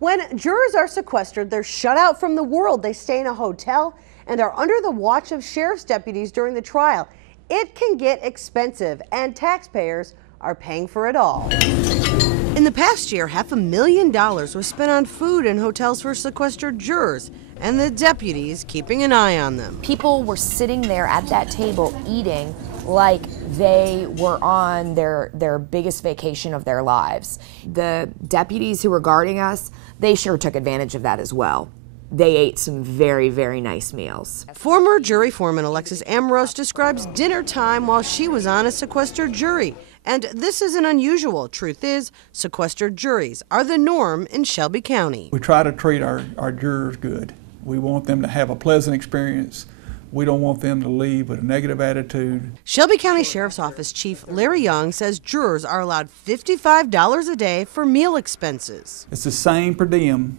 When jurors are sequestered, they're shut out from the world. They stay in a hotel and are under the watch of sheriff's deputies during the trial. It can get expensive, and taxpayers are paying for it all. In the past year, $500,000 was spent on food in hotels for sequestered jurors, and the deputies keeping an eye on them. People were sitting there at that table eating like they were on their biggest vacation of their lives. The deputies who were guarding us, they sure took advantage of that as well. They ate some very, very nice meals. Former jury foreman Alexis Amorose describes dinner time while she was on a sequestered jury. And this isn't unusual. Truth is, sequestered juries are the norm in Shelby County. We try to treat our jurors good. We want them to have a pleasant experience. We don't want them to leave with a negative attitude. Shelby County Sheriff's Office Chief Larry Young says jurors are allowed $55 a day for meal expenses. It's the same per diem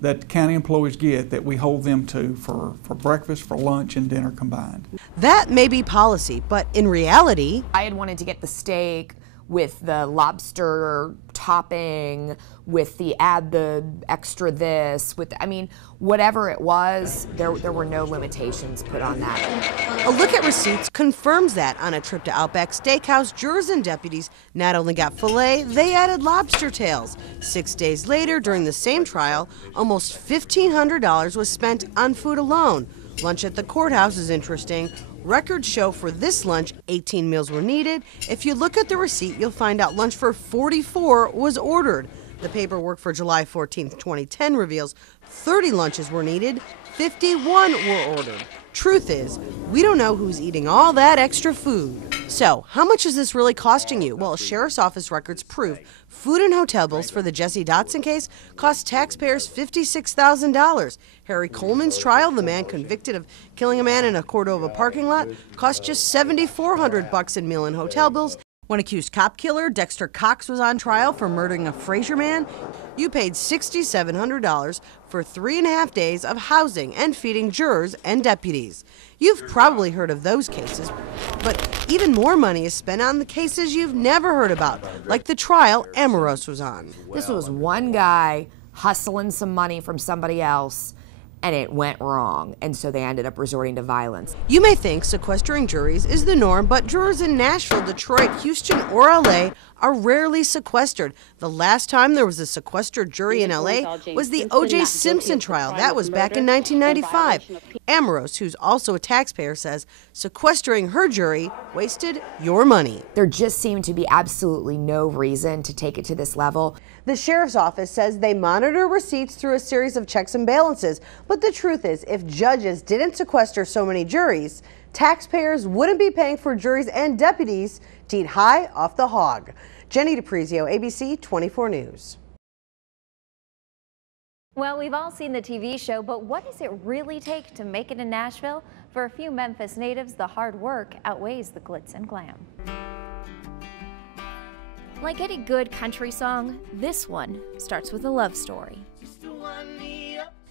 that county employees get that we hold them to for breakfast, for lunch, and dinner combined. That may be policy, but in reality, I had wanted to get the steak with the lobster topping, with the add the extra this, with, I mean, whatever it was, there were no limitations put on that. A look at receipts confirms that. On a trip to Outback Steakhouse, jurors and deputies not only got filet, they added lobster tails. 6 days later, during the same trial, almost $1,500 was spent on food alone. Lunch at the courthouse is interesting. Records show for this lunch, 18 meals were needed. If you look at the receipt, you'll find out lunch for 44 was ordered. The paperwork for July 14, 2010 reveals 30 lunches were needed, 51 were ordered. Truth is, we don't know who's eating all that extra food. So, how much is this really costing you? Well, Sheriff's Office records prove food and hotel bills for the Jesse Dotson case cost taxpayers $56,000. Harry Coleman's trial, the man convicted of killing a man in a Cordova parking lot, cost just $7,400 in meal and hotel bills. When accused cop killer Dexter Cox was on trial for murdering a Fraser man, you paid $6,700 for 3.5 days of housing and feeding jurors and deputies. You've probably heard of those cases, but even more money is spent on the cases you've never heard about, like the trial Amorose was on. This was one guy hustling some money from somebody else, and it went wrong, and so they ended up resorting to violence. You may think sequestering juries is the norm, but jurors in Nashville, Detroit, Houston, or LA are rarely sequestered. The last time there was a sequestered jury in LA was the O.J. Simpson trial. That was back in 1995. Amorose, who's also a taxpayer, says sequestering her jury wasted your money. There just seemed to be absolutely no reason to take it to this level. The sheriff's office says they monitor receipts through a series of checks and balances. But the truth is, if judges didn't sequester so many juries, taxpayers wouldn't be paying for juries and deputies to eat high off the hog. Jenny DiPrizio, ABC 24 News. Well, we've all seen the TV show, but what does it really take to make it in Nashville? For a few Memphis natives, the hard work outweighs the glitz and glam. Like any good country song, this one starts with a love story.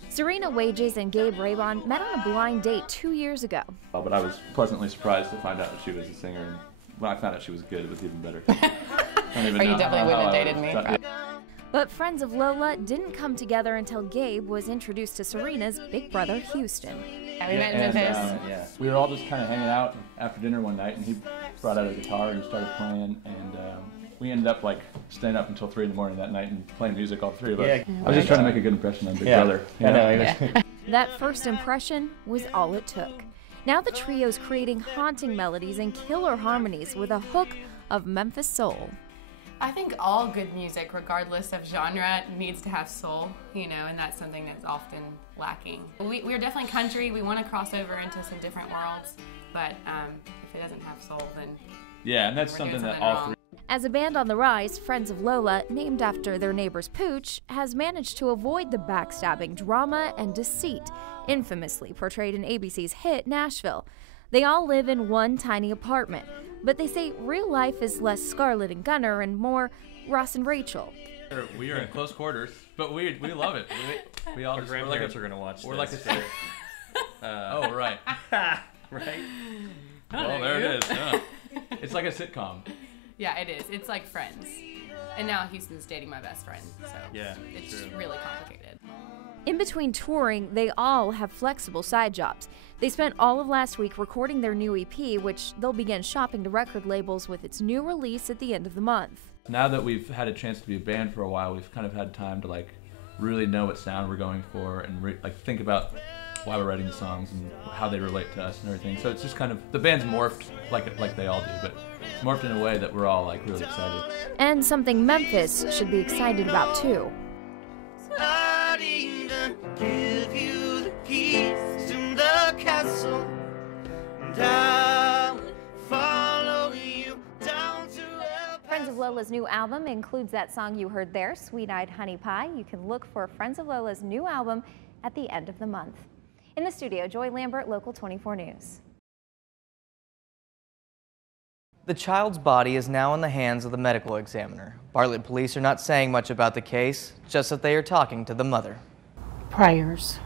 Serena Wages and Gabe Raybon met on a blind date 2 years ago. But I was pleasantly surprised to find out that she was a singer, and when I found out she was good, it was even better. You definitely wouldn't have dated me. But Friends of Lola didn't come together until Gabe was introduced to Serena's big brother, Houston. Yeah, we met in Memphis. We were all just kind of hanging out after dinner one night, and he brought out a guitar and started playing, and we ended up like staying up until 3 in the morning that night and playing music, all three of us. I was just trying to make a good impression on Big Brother. You know? That first impression was all it took. Now the trio's creating haunting melodies and killer harmonies with a hook of Memphis soul. I think all good music, regardless of genre, needs to have soul, you know, and that's something that's often lacking. We're definitely country. We want to cross over into some different worlds, but if it doesn't have soul, then yeah, and that's something that all three. As a band on the rise, Friends of Lola, named after their neighbor's pooch, has managed to avoid the backstabbing drama and deceit infamously portrayed in ABC's hit Nashville. They all live in one tiny apartment, but they say real life is less Scarlett and Gunnar and more Ross and Rachel. We are in close quarters, but we love it. We all Our grandparents are going to watch this. We're like a oh, right. Right? Well, there it is. Yeah. It's like a sitcom. Yeah, it is. It's like Friends. And now Houston's dating my best friend, so Yeah, it's true. really complicated. In between touring, they all have flexible side jobs. They spent all of last week recording their new EP, which they'll begin shopping to record labels with its new release at the end of the month. Now that we've had a chance to be a band for a while, we've kind of had time to like really know what sound we're going for and like think about why we're writing the songs and how they relate to us and everything. So it's just kind of, the band's morphed like they all do, but it's morphed in a way that we're all like really excited. And something Memphis should be excited about too. Give you the keys to the castle, and I will follow you down to Friends of Lola's new album includes that song you heard there, Sweet Eyed Honey Pie. You can look for Friends of Lola's new album at the end of the month. In the studio, Joy Lambert, Local 24 News. The child's body is now in the hands of the medical examiner. Bartlett police are not saying much about the case, just that they are talking to the mother. Prayers.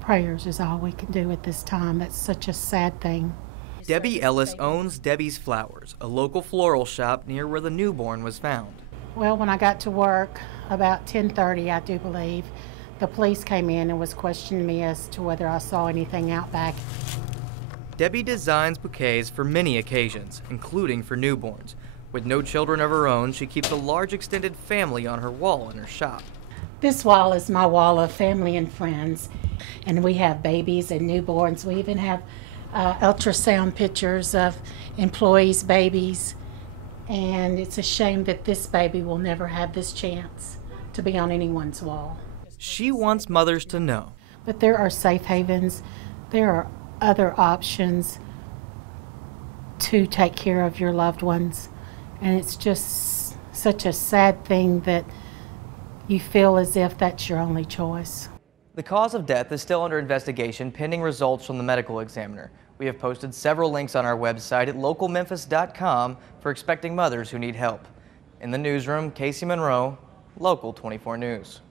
Prayers is all we can do at this time. That's such a sad thing. Debbie Ellis owns Debbie's Flowers, a local floral shop near where the newborn was found. Well, when I got to work, about 10:30, I do believe, the police came in and was questioning me as to whether I saw anything out back. Debbie designs bouquets for many occasions, including for newborns. With no children of her own, she keeps a large extended family on her wall in her shop. This wall is my wall of family and friends, and we have babies and newborns. We even have ultrasound pictures of employees' babies, and it's a shame that this baby will never have this chance to be on anyone's wall. She wants mothers to know. But there are safe havens, there are other options to take care of your loved ones, and it's just such a sad thing that you feel as if that's your only choice. The cause of death is still under investigation pending results from the medical examiner. We have posted several links on our website at localmemphis.com for expecting mothers who need help. In the newsroom, Casey Monroe, Local 24 News.